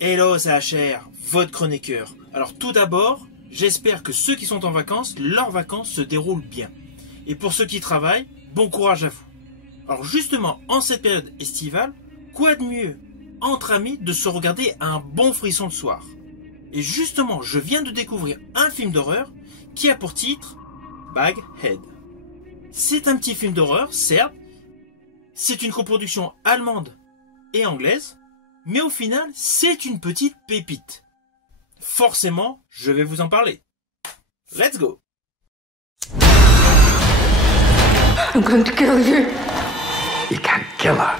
Hello CHR, votre chroniqueur. Alors tout d'abord, j'espère que ceux qui sont en vacances, leurs vacances se déroulent bien. Et pour ceux qui travaillent, bon courage à vous. Alors justement, en cette période estivale, quoi de mieux entre amis de se regarder un bon frisson le soir. Et justement, je viens de découvrir un film d'horreur qui a pour titre Baghead. C'est un petit film d'horreur, certes. C'est une coproduction allemande et anglaise. Mais au final, c'est une petite pépite. Forcément, je vais vous en parler. Let's go! I'm going to kill you. You can't kill her.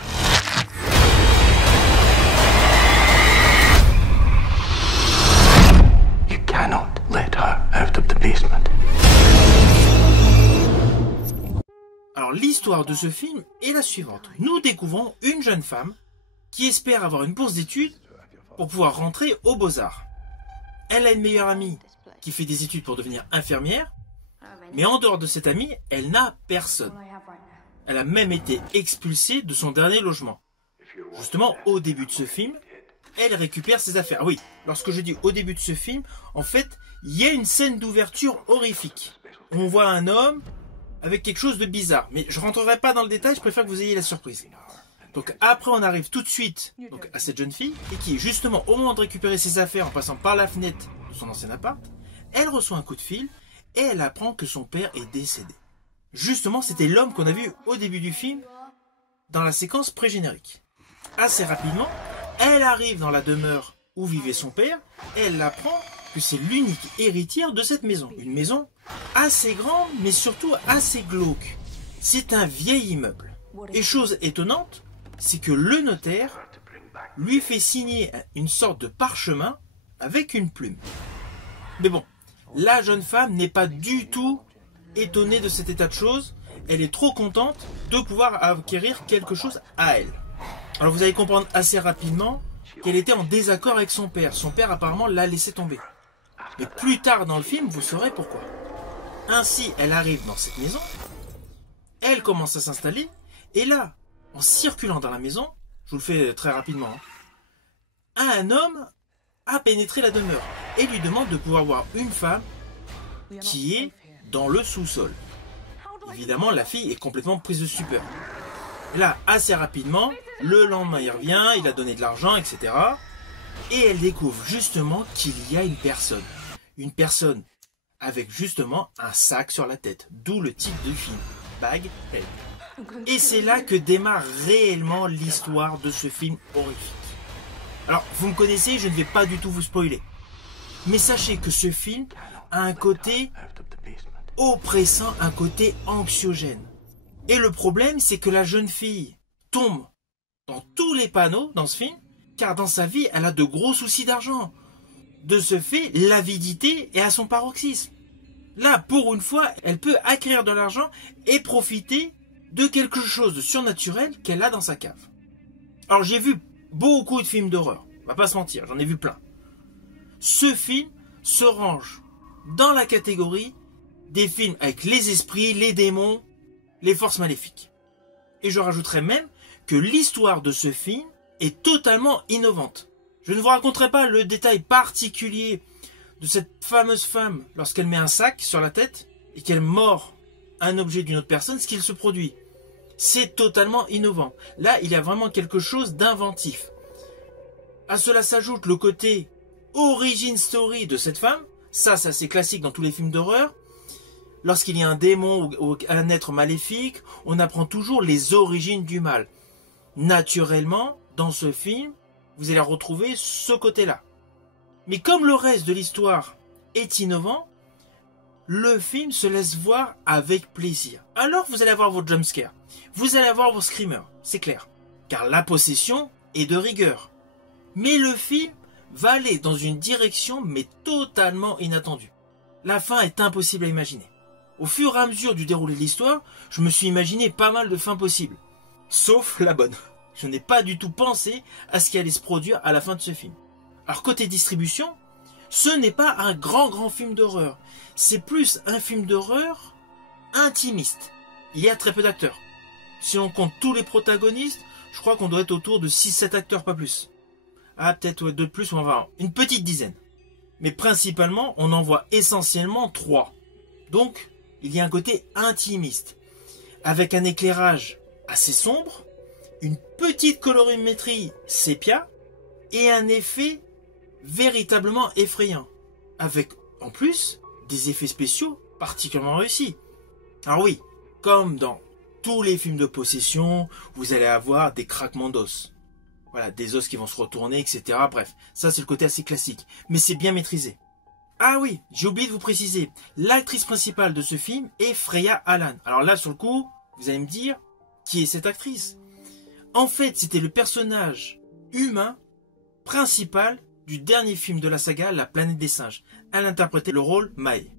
You cannot let her out of the basement. Alors l'histoire de ce film est la suivante. Nous découvrons une jeune femme qui espère avoir une bourse d'études pour pouvoir rentrer aux Beaux-Arts. Elle a une meilleure amie qui fait des études pour devenir infirmière, mais en dehors de cette amie, elle n'a personne. Elle a même été expulsée de son dernier logement. Justement, au début de ce film, elle récupère ses affaires. Oui, lorsque je dis au début de ce film, en fait, il y a une scène d'ouverture horrifique. On voit un homme avec quelque chose de bizarre, mais je ne rentrerai pas dans le détail, je préfère que vous ayez la surprise. Donc après on arrive tout de suite à cette jeune fille et qui justement au moment de récupérer ses affaires en passant par la fenêtre de son ancien appart, elle reçoit un coup de fil et elle apprend que son père est décédé. Justement c'était l'homme qu'on a vu au début du film dans la séquence pré-générique. Assez rapidement, elle arrive dans la demeure où vivait son père et elle apprend que c'est l'unique héritière de cette maison. Une maison assez grande mais surtout assez glauque. C'est un vieil immeuble. Et chose étonnante, c'est que le notaire lui fait signer une sorte de parchemin avec une plume. Mais bon, la jeune femme n'est pas du tout étonnée de cet état de choses. Elle est trop contente de pouvoir acquérir quelque chose à elle. Alors vous allez comprendre assez rapidement qu'elle était en désaccord avec son père. Son père apparemment l'a laissé tomber. Mais plus tard dans le film, vous saurez pourquoi. Ainsi, elle arrive dans cette maison. Elle commence à s'installer. Et là, en circulant dans la maison, je vous le fais très rapidement, un homme a pénétré la demeure et lui demande de pouvoir voir une femme qui est dans le sous-sol. Évidemment, la fille est complètement prise de stupeur. Là, assez rapidement, le lendemain, il revient, il a donné de l'argent, etc. Et elle découvre justement qu'il y a une personne. Une personne avec justement un sac sur la tête. D'où le titre du film, Baghead. Et c'est là que démarre réellement l'histoire de ce film horrifique. Alors, vous me connaissez, je ne vais pas du tout vous spoiler. Mais sachez que ce film a un côté oppressant, un côté anxiogène. Et le problème, c'est que la jeune fille tombe dans tous les panneaux dans ce film, car dans sa vie, elle a de gros soucis d'argent. De ce fait, l'avidité est à son paroxysme. Là, pour une fois, elle peut acquérir de l'argent et profiter de quelque chose de surnaturel qu'elle a dans sa cave. Alors j'ai vu beaucoup de films d'horreur, on va pas se mentir, j'en ai vu plein. Ce film se range dans la catégorie des films avec les esprits, les démons, les forces maléfiques. Et je rajouterais même que l'histoire de ce film est totalement innovante. Je ne vous raconterai pas le détail particulier de cette fameuse femme lorsqu'elle met un sac sur la tête et qu'elle mord un objet d'une autre personne, ce qu'il se produit. C'est totalement innovant. Là, il y a vraiment quelque chose d'inventif. À cela s'ajoute le côté origin story de cette femme. Ça c'est assez classique dans tous les films d'horreur. Lorsqu'il y a un démon ou un être maléfique, on apprend toujours les origines du mal. Naturellement, dans ce film, vous allez retrouver ce côté-là. Mais comme le reste de l'histoire est innovant, le film se laisse voir avec plaisir. Alors vous allez avoir vos jumpscares, vous allez avoir vos screamers, c'est clair. Car la possession est de rigueur. Mais le film va aller dans une direction mais totalement inattendue. La fin est impossible à imaginer. Au fur et à mesure du déroulé de l'histoire, je me suis imaginé pas mal de fins possibles. Sauf la bonne. Je n'ai pas du tout pensé à ce qui allait se produire à la fin de ce film. Alors côté distribution, ce n'est pas un grand film d'horreur. C'est plus un film d'horreur intimiste. Il y a très peu d'acteurs. Si on compte tous les protagonistes, je crois qu'on doit être autour de 6-7 acteurs, pas plus. Ah, peut-être ouais, 2 de plus, on va voir une petite dizaine. Mais principalement, on en voit essentiellement 3. Donc, il y a un côté intimiste, avec un éclairage assez sombre, une petite colorimétrie sépia, et un effet véritablement effrayant, avec en plus des effets spéciaux particulièrement réussis. Alors oui, comme dans tous les films de possession, vous allez avoir des craquements d'os. Voilà, des os qui vont se retourner, etc. Bref, ça c'est le côté assez classique, mais c'est bien maîtrisé. Ah oui, j'ai oublié de vous préciser, l'actrice principale de ce film est Freya Allan. Alors là, sur le coup, vous allez me dire, qui est cette actrice? En fait, c'était le personnage humain principal du dernier film de la saga, La Planète des Singes. Elle interprétait le rôle Mai.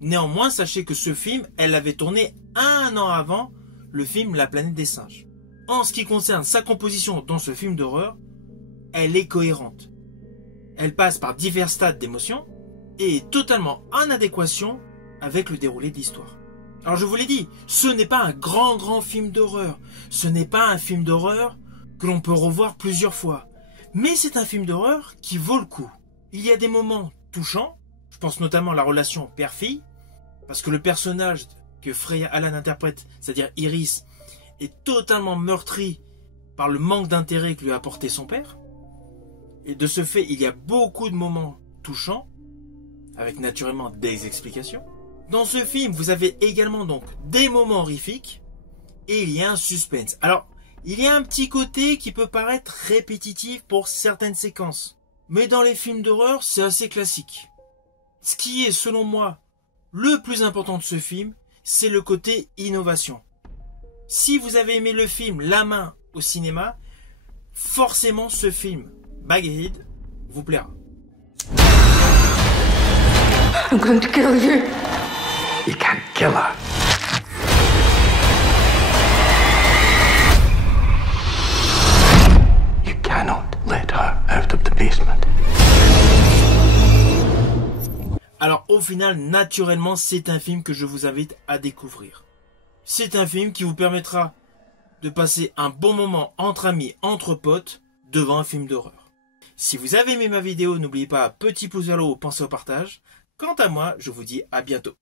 Néanmoins, sachez que ce film, elle l'avait tourné 1 an avant le film La Planète des Singes. En ce qui concerne sa composition dans ce film d'horreur, elle est cohérente. Elle passe par divers stades d'émotion et est totalement en adéquation avec le déroulé de l'histoire. Alors je vous l'ai dit, ce n'est pas un grand film d'horreur. Ce n'est pas un film d'horreur que l'on peut revoir plusieurs fois. Mais c'est un film d'horreur qui vaut le coup. Il y a des moments touchants, je pense notamment à la relation père-fille, parce que le personnage que Freya Allan interprète, c'est-à-dire Iris, est totalement meurtri par le manque d'intérêt que lui a apporté son père. Et de ce fait, il y a beaucoup de moments touchants, avec naturellement des explications. Dans ce film, vous avez également donc des moments horrifiques, et il y a un suspense. Alors, il y a un petit côté qui peut paraître répétitif pour certaines séquences. Mais dans les films d'horreur, c'est assez classique. Ce qui est, selon moi, le plus important de ce film, c'est le côté innovation. Si vous avez aimé le film La Main au cinéma, forcément ce film, Baghead, vous plaira. I'm going to kill you. You can't kill her. You cannot let her out of the basement. Alors au final, naturellement, c'est un film que je vous invite à découvrir. C'est un film qui vous permettra de passer un bon moment entre amis, entre potes, devant un film d'horreur. Si vous avez aimé ma vidéo, n'oubliez pas, petit pouce vers le haut, pensez au partage. Quant à moi, je vous dis à bientôt.